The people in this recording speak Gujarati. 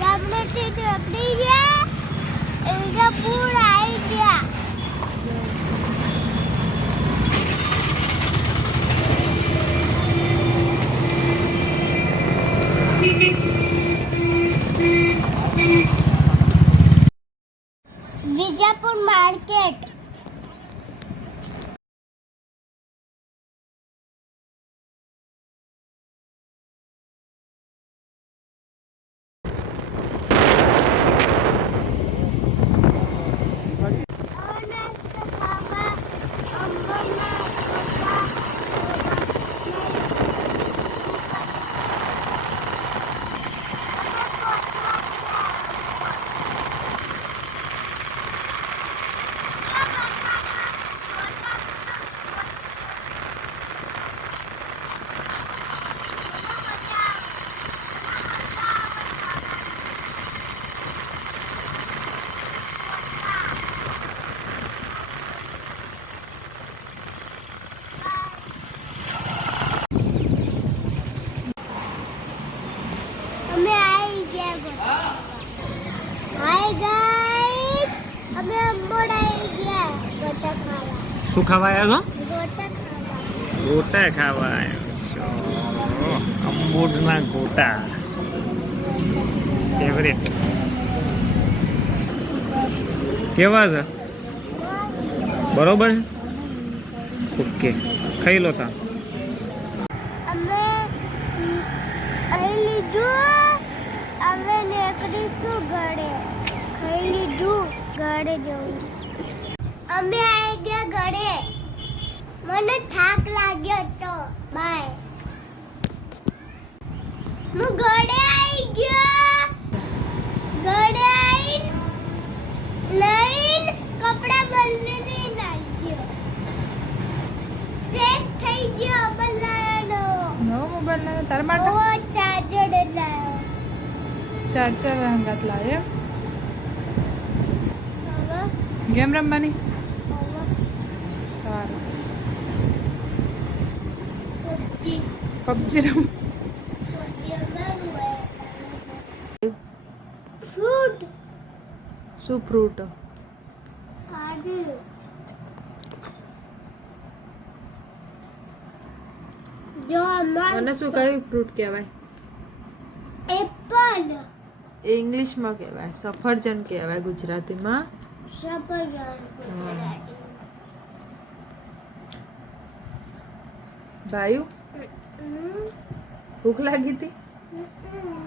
ગામડેથી નીકળી ગયા એના પૂર આવી ગયા. વિજાપુર માર્કેટ. હાય ગાઈસ, અમે અંબોડા આવી ગયા ગોટા ખાવા. શું ખાવા આવ્યા ગોટા ખાવા. છો? ગોટા ખાવા આવ્યા છો. અંબોડના ગોટા ફેવરેટ. કેવા છે? બરોબર છે? ઓકે, ખાઈ લો તા. અમે અહીં લીધું, અમે નીકળીશું ઘરે. ખાઈ લીધું, ઘરે જવું છે. અમે આવી ગયા ઘરે. મને થાક લાગ્યો તો. બાય. હું ઘરે આવી ગયો. ઘરે આવીને લઈને કપડા બદલીને આવી ગયો. ફ્રેશ થઈ ગયો. બદલાયો નવો મોબાઈલ લાવ્યો તારા માટે? ઓ ચાર્જર લાવ્યો. ચાર્જર હંગાત લાવ્યો. હવે ગેમ રમવાની? હવે સારું. પબજી પબજી રમ. ફ્રૂટ શું ફ્રૂટ? કાજુ જો મને શું કયું ફ્રૂટ કહેવાય? એપલ એ ઇંગ્લિશમાં કહેવાય. સફરજન કહેવાય ગુજરાતીમાં. સફરજન ગુજરાતી. ભાઈ ભૂખ લાગી હતી? હમ.